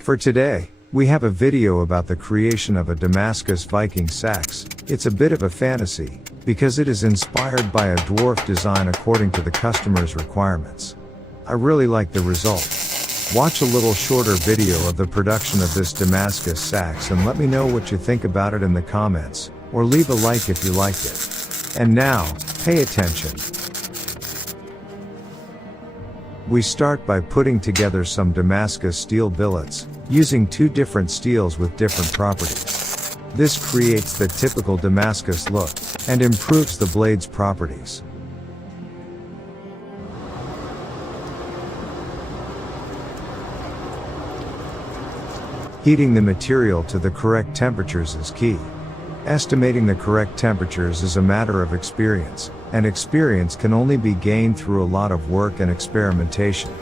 For today, we have a video about the creation of a Damascus Viking seax. It's a bit of a fantasy, because it is inspired by a dwarf design according to the customer's requirements. I really like the result. Watch a little shorter video of the production of this Damascus seax and let me know what you think about it in the comments, or leave a like if you liked it. And now, pay attention. We start by putting together some Damascus steel billets, using two different steels with different properties. This creates the typical Damascus look, and improves the blade's properties. Heating the material to the correct temperatures is key. Estimating the correct temperatures is a matter of experience, and experience can only be gained through a lot of work and experimentation.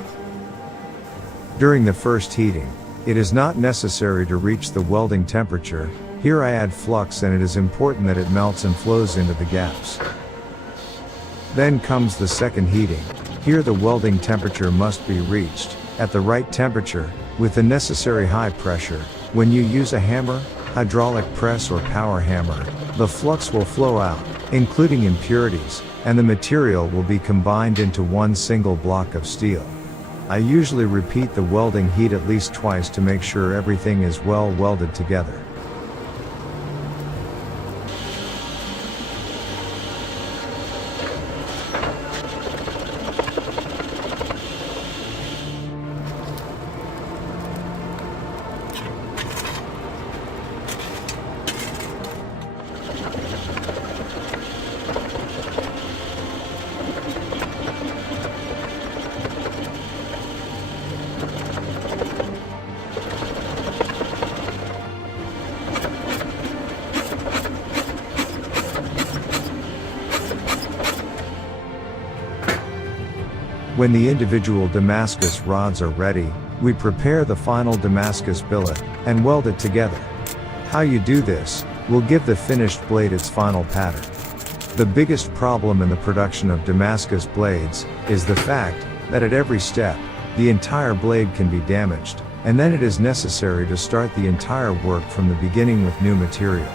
During the first heating, it is not necessary to reach the welding temperature. Here I add flux, and it is important that it melts and flows into the gaps. Then comes the second heating. Here the welding temperature must be reached, at the right temperature, with the necessary high pressure. When you use a hammer, hydraulic press or power hammer, the flux will flow out, including impurities, and the material will be combined into one single block of steel. I usually repeat the welding heat at least twice to make sure everything is well welded together. When the individual Damascus rods are ready, we prepare the final Damascus billet, and weld it together. How you do this, will give the finished blade its final pattern. The biggest problem in the production of Damascus blades, is the fact, that at every step, the entire blade can be damaged, and then it is necessary to start the entire work from the beginning with new material.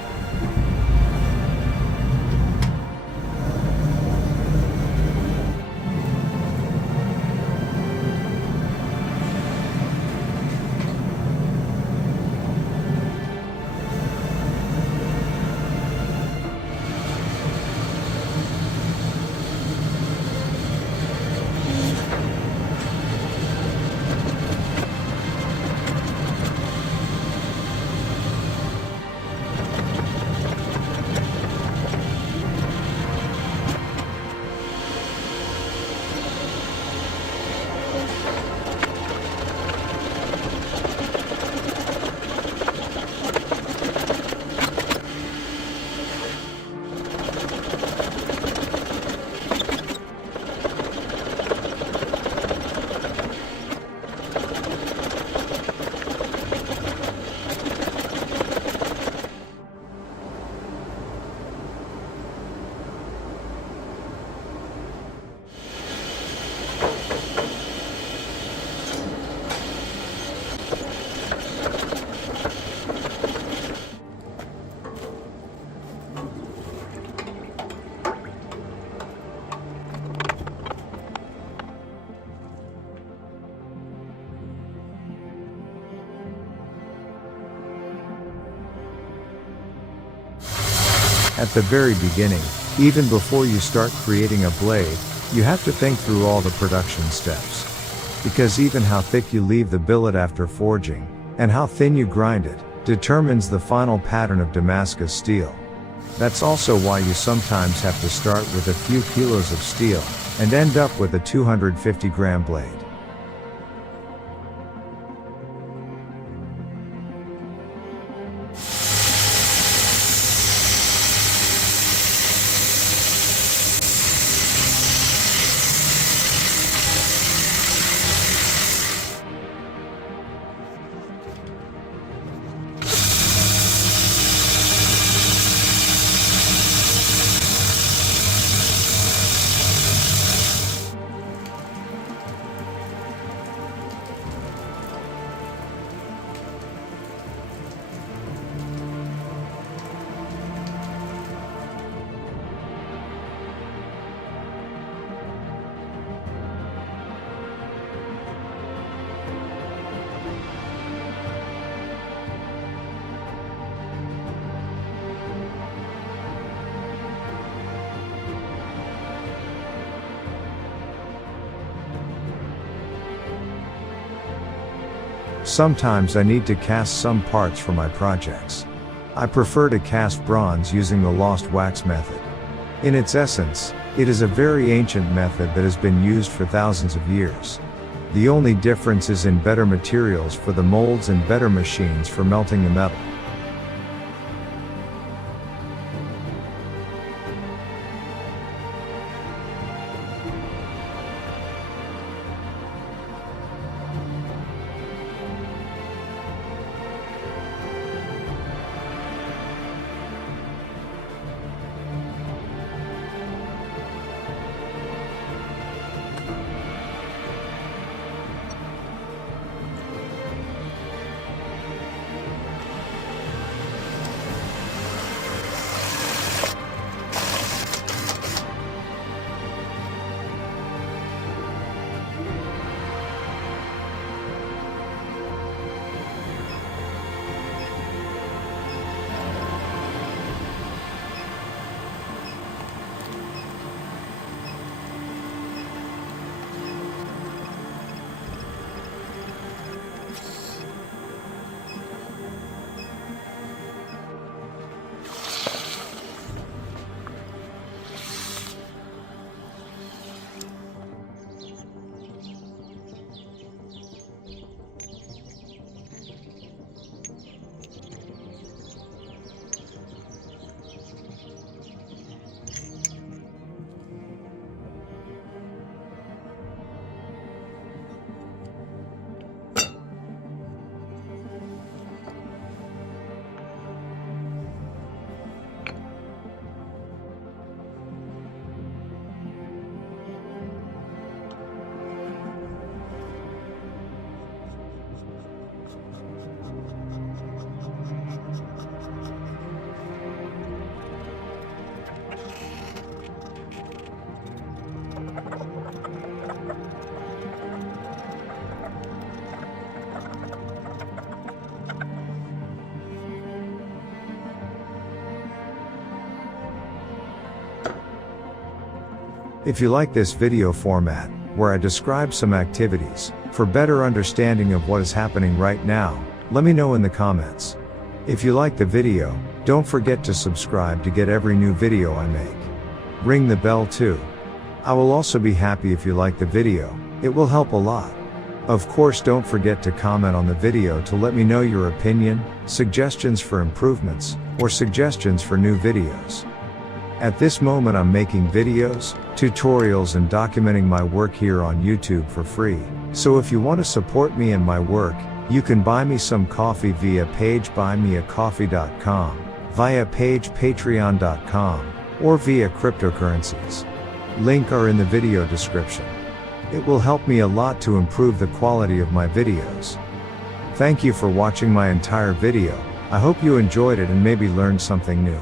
At the very beginning, even before you start creating a blade, you have to think through all the production steps. Because even how thick you leave the billet after forging, and how thin you grind it, determines the final pattern of Damascus steel. That's also why you sometimes have to start with a few kilos of steel, and end up with a 250-gram blade. Sometimes I need to cast some parts for my projects. I prefer to cast bronze using the lost wax method. In its essence, it is a very ancient method that has been used for thousands of years. The only difference is in better materials for the molds and better machines for melting the metal. If you like this video format, where I describe some activities, for better understanding of what is happening right now, let me know in the comments. If you like the video, don't forget to subscribe to get every new video I make. Ring the bell too. I will also be happy if you like the video, it will help a lot. Of course, don't forget to comment on the video to let me know your opinion, suggestions for improvements, or suggestions for new videos. At this moment I'm making videos, tutorials and documenting my work here on YouTube for free, so if you want to support me and my work, you can buy me some coffee via page buymeacoffee.com, via page patreon.com, or via cryptocurrencies. Link are in the video description. It will help me a lot to improve the quality of my videos. Thank you for watching my entire video. I hope you enjoyed it and maybe learned something new.